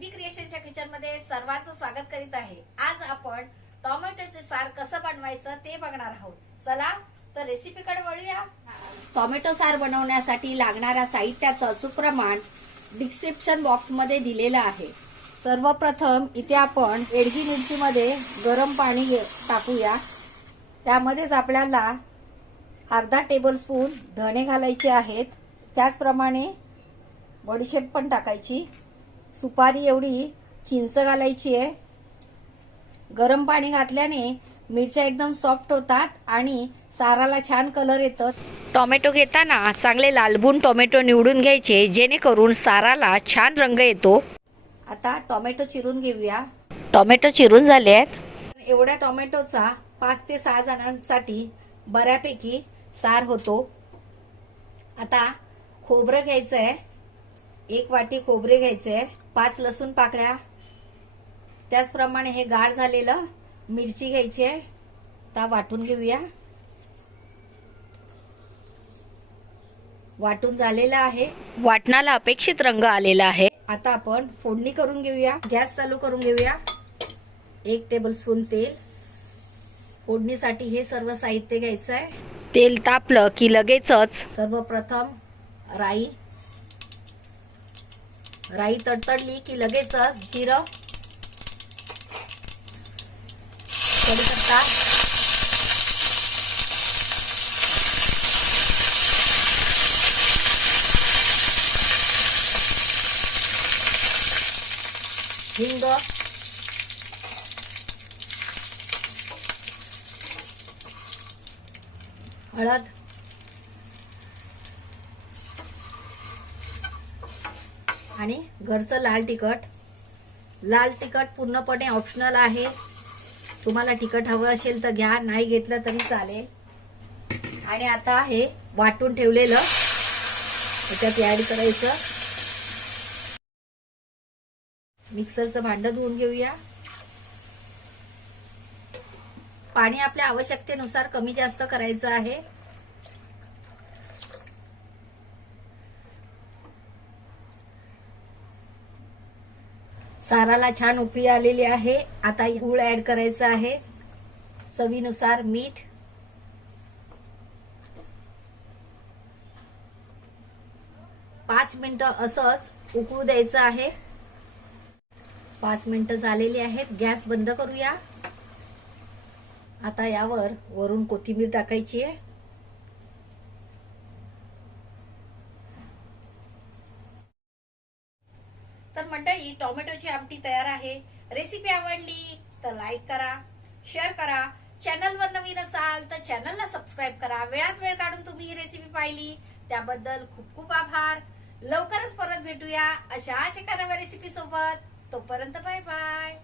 आपलं क्रिएशनच्या किचनमध्ये सर्वांचं स्वागत करीत आहे. आज आपण टोमॅटोचे सार कसं बनवायचं ते बघणार आहोत. चला तर रेसिपीकडे वळूया. टोमॅटो सार बनवण्यासाठी लागणाऱ्या साहित्याचं अचूक प्रमाण डिस्क्रिप्शन बॉक्समध्ये दिलेलं आहे. सर्वप्रथम इथे आपण एडगी मिरचीमध्ये गरम पाणी टाकूया. त्यामध्येच आपल्याला अर्धा टेबलस्पून धणे घालायचे आहेत. त्याचप्रमाणे बडीशेप पण टाकायची. सुपारी एवढी चिंच घालायची आहे. गरम पाणी घातल्याने मिरच्या एकदम सॉफ्ट होतात आणि साराला छान कलर येतं टोमॅटो घेताना चांगले लालबून टोमॅटो निवडून घ्यायचे जेणेकरून साराला छान रंग येतो. आता टोमॅटो चिरून घेऊया. टोमॅटो चिरून झाले आहेत. एवढ्या टोमॅटोचा पाच ते सहा जणांसाठी बऱ्यापैकी सार होतो. आता खोबरं घ्यायचं आहे एक वाटी खोबरे घ्यायचे आहे पाच लसूण पाकळ्या. त्याचप्रमाणे हे गार झालेलं मिरची घ्यायची आहे. आता वाटून घेऊया. वाटून झालेलं आहे. वाटणाला अपेक्षित रंग आलेला आहे. आता आपण फोडणी करून घेऊया. गॅस चालू करून घेऊया. एक टेबल स्पून तेल. फोडणीसाठी हे सर्व साहित्य घ्यायचं आहे. तेल तापलं की लगेचच सर्वप्रथम राई. राई तडतडली की लगेचच जिरं कढीपत्ता हिंग. हळद. आणि घरचं लाल तिखट. लाल तिखट पूर्णपणे ऑप्शनल आहे. तुम्हाला तिखट हवं असेल तर घ्या नाही घेतलं तरी चालेल. आणि आता हे वाटून ठेवलेलं. त्याच्यात ॲड करायचं. मिक्सरचं भांडं धुवून घेऊया. पाणी आपल्या आवश्यकतेनुसार कमी जास्त करायचं आहे. साराला छान उकळी आलेली आहे. आता गूळ ऍड करायचं आहे. चवीनुसार मीठ. पाच मिनिटं असंच उकळू द्यायचं आहे. पाच मिनिटं झालेली आहेत. गॅस बंद करूया. आता यावर वरून कोथिंबीर टाकायची आहे. मंडळी टोमॅटोची आमटी तयार आहे. रेसिपी आवडली तर लाईक करा शेअर करा. चॅनलवर नवीन असाल तर चॅनलला सबस्क्राईब करा. वेळात वेळ काढून तुम्ही ही रेसिपी पाहिली. त्याबद्दल खूप खूप आभार. लवकरच परत भेटूया अशाच एका नव्या रेसिपी सोबत. तोपर्यंत बाय बाय